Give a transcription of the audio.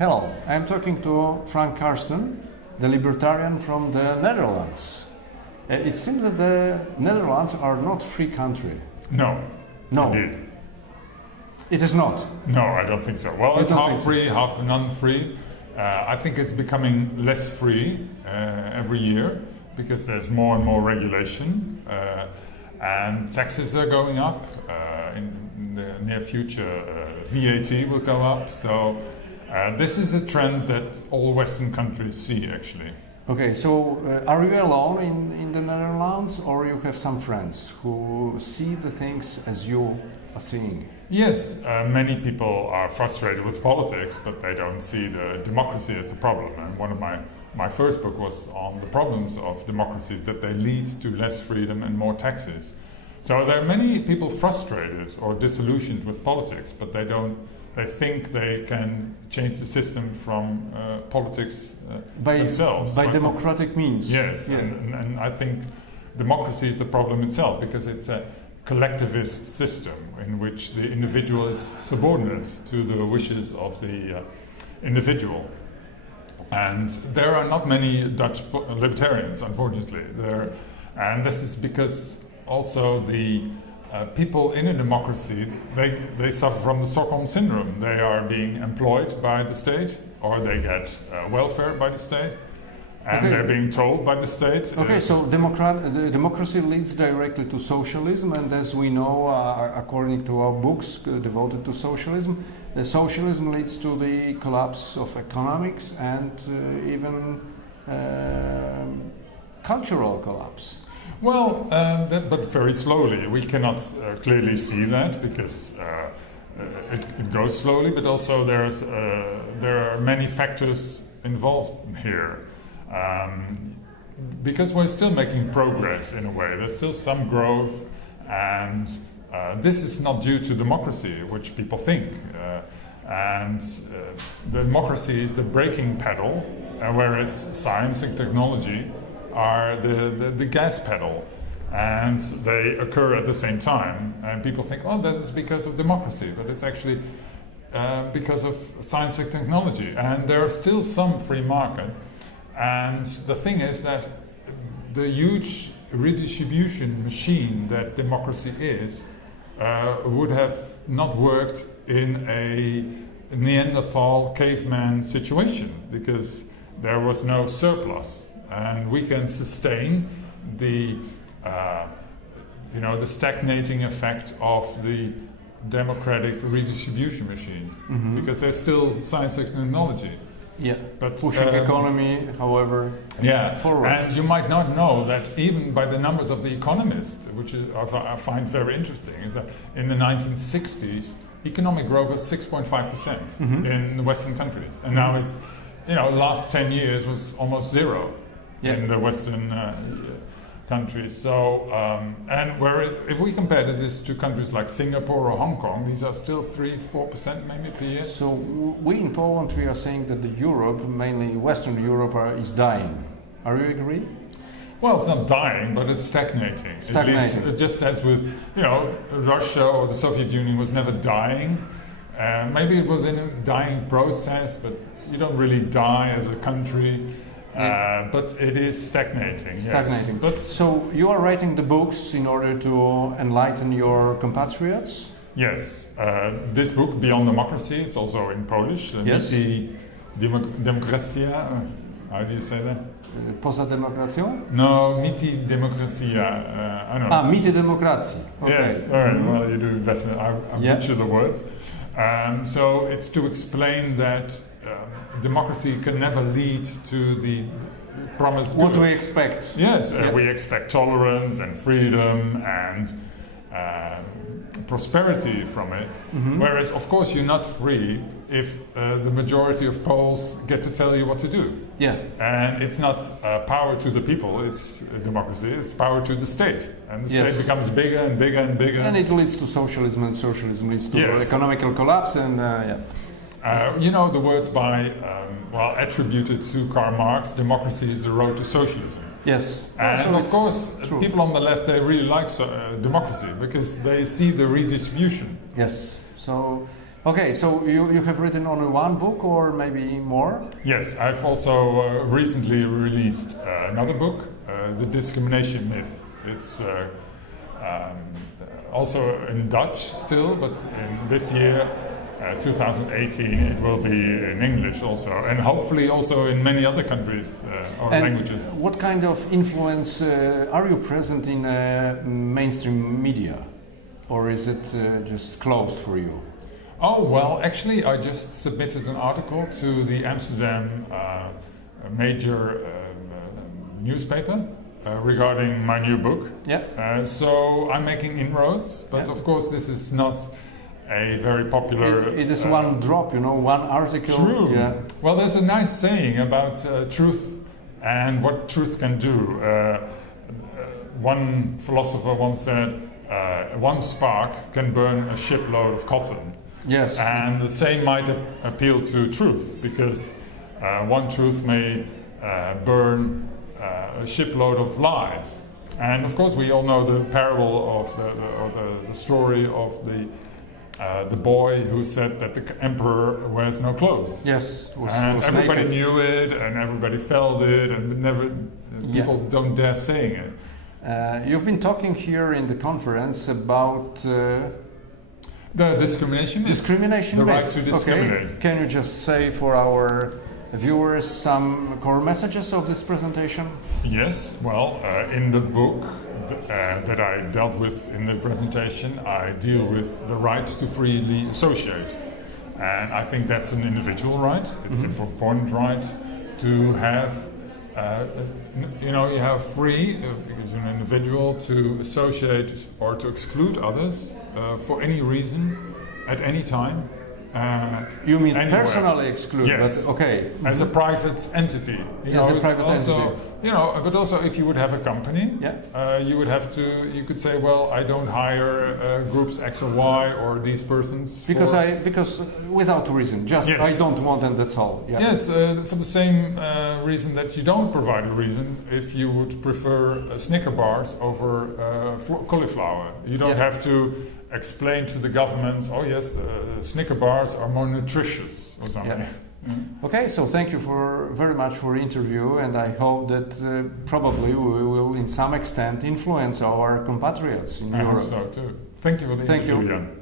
Hello, I'm talking to Frank Karsten, the libertarian from the Netherlands. Uh, it seems that the Netherlands are not free country. No. No. Indeed. It is not. No, I don't think so. Well, it's half so? free, half non-free. Uh, I think it's becoming less free uh, every year because there's more and more regulation, uh, and taxes are going up. Uh, in, in the near future, uh, VAT will go up. So uh, this is a trend that all Western countries see, actually. Okay, so uh, are you alone in, in the Netherlands or you have some friends who see the things as you are seeing? Yes, uh, many people are frustrated with politics, but they don't see the democracy as the problem. And one of my, my first book was on the problems of democracy, that they lead to less freedom and more taxes. So there are many people frustrated or disillusioned with politics, but they don't. They think they can change the system from uh, politics uh, By, themselves. by But- democratic means. Yes, Yeah. and, and, and I think democracy is the problem itself because it's a collectivist system in which the individual is subordinate to the wishes of the uh, individual. And there are not many Dutch libertarians, unfortunately. There, and this is because also the uh, people in a democracy they, they suffer from the Stockholm syndrome. They are being employed by the state, or they get uh, welfare by the state, and Okay. they're being told by the state. uh, Okay, so democrat, the democracy leads directly to socialism, and as we know, uh, according to our books uh, devoted to socialism, the socialism leads to the collapse of economics and uh, even um cultural collapse. Well, uh, that, but very slowly. We cannot uh, clearly see that because uh, uh, it, it goes slowly, but also there's, uh, there are many factors involved here. Um, because we're still making progress in a way, there's still some growth, and uh, this is not due to democracy, which people think. And democracy is the braking pedal, whereas science and technology are the, the, the gas pedal. And they occur at the same time. And people think, oh, that is because of democracy. But it's actually uh, because of science and technology. And there are still some free market. And the thing is that the huge redistribution machine that democracy is uh, would have not worked in a Neanderthal caveman situation because there was no surplus, and we can sustain the uh, you know the stagnating effect of the democratic redistribution machine Mhm. because there's still science and technology. Yeah, But pushing um, economy, however, yeah, forward. and you might not know that even by the numbers of The Economist, which is, I I find very interesting, is that in the 1960s, economic growth was 6.5 percent Mhm. in the Western countries, and now it's, you know, last 10 years was almost zero Yeah. in the Western uh, countries. So, um, and where if we compare this to countries like Singapore or Hong Kong, these are still three, four percent maybe per year. So we in Poland we are saying that the Europe, mainly Western Europe, are, is dying. Are you agree? Well, it's not dying, but it's stagnating. It Stagnating. leads- just as with, you know, Russia or the Soviet Union was never dying. Uh, maybe it was in a dying process, but you don't really die as a country. Uh, but it is stagnating. yes. Stagnating. But So you are writing the books in order to enlighten your compatriots. yes, uh, this book, Beyond Democracy, it's also in Polish. uh, Yes. Demokracja. uh, How do you say that? y, Poza demokracją? No, Miti Demokracja. Uh, I don't know. A, mity demokracji. Okay. Yes, all right. Mhm. Well, you do better. I, I Yeah. butcher the words. Um, so it's to explain that democracy can never lead to the promised What do we expect? Yes, uh, Yeah. we expect tolerance and freedom and um, prosperity from it. Mhm. Whereas, of course, you're not free if uh, the majority of Poles get to tell you what to do. Yeah. And it's not uh, power to the people, it's uh, democracy, it's power to the state. And the Yes. state becomes bigger and bigger and bigger. And it leads to socialism, and socialism leads to Yes. economical collapse, and uh, yeah. Uh, you know the words by, um, well, attributed to Karl Marx democracy is the road to socialism. Yes. And So of course, true. people on the left, they really like so, uh, democracy because they see the redistribution. Yes. So Okay, so you, you have written only one book or maybe more? Yes, I've also uh, recently released uh, another book, uh, The Discrimination Myth. It's uh, um, also in Dutch still, but in this year, uh, 2018, it will be in English also, and hopefully also in many other countries uh, or And languages. what kind of influence uh, are you present in uh, mainstream media? Or is it uh, just closed for you? Oh, well, actually, I just submitted an article to the Amsterdam uh, major um, uh, newspaper uh, regarding my new book. Yeah. Uh, so I'm making inroads, but Yeah. of course, this is not a very popular. It- it is uh, one drop, you know, one article. True. Yeah. Well, there's a nice saying about uh, truth and what truth can do. Uh, uh, one philosopher once said, uh, one spark can burn a shipload of cotton. Yes. And the same might ap- appeal to truth because uh, one truth may uh, burn uh, a shipload of lies. And of course, we all know the parable of the, the, or the, the story of the, uh, the boy who said that the emperor wears no clothes. yes. Was, And was everybody naked. knew it, and everybody felt it, and never Yeah. people don't dare saying it. Uh, you've been talking here in the conference about uh, The discrimination discrimination. The myth. right to discriminate. Okay. Can you just say for our viewers some core messages of this presentation? Yes, well, uh, in the book uh, that I dealt with in the presentation, I deal with the right to freely associate. And I think that's an individual right. It's an important right to have, uh, you know, you have free, uh, because an individual, to associate or to exclude others uh, for any reason at any time. Uh, You mean Anywhere. personally exclude? Yes. But okay. as a private entity. You As a know, private also, entity. You know, but also if you would have a company, Yeah. uh, you would have to. You could say, well, I don't hire uh, groups X or Y or these persons Because I because without reason, just Yes. I don't want them, that's all. Yeah. Yes, uh, for the same uh, reason that you don't provide a reason if you would prefer uh, Snicker bars over uh, cauliflower. You don't Yeah. have to explain to the government, oh yes, Snicker bars are more nutritious or something. Yeah. Okay, so thank you for very much for interview, and I hope that uh, probably we will, in some extent, influence our compatriots in I hope Europe. so too. Thank you for the Thank you. interview, Jan.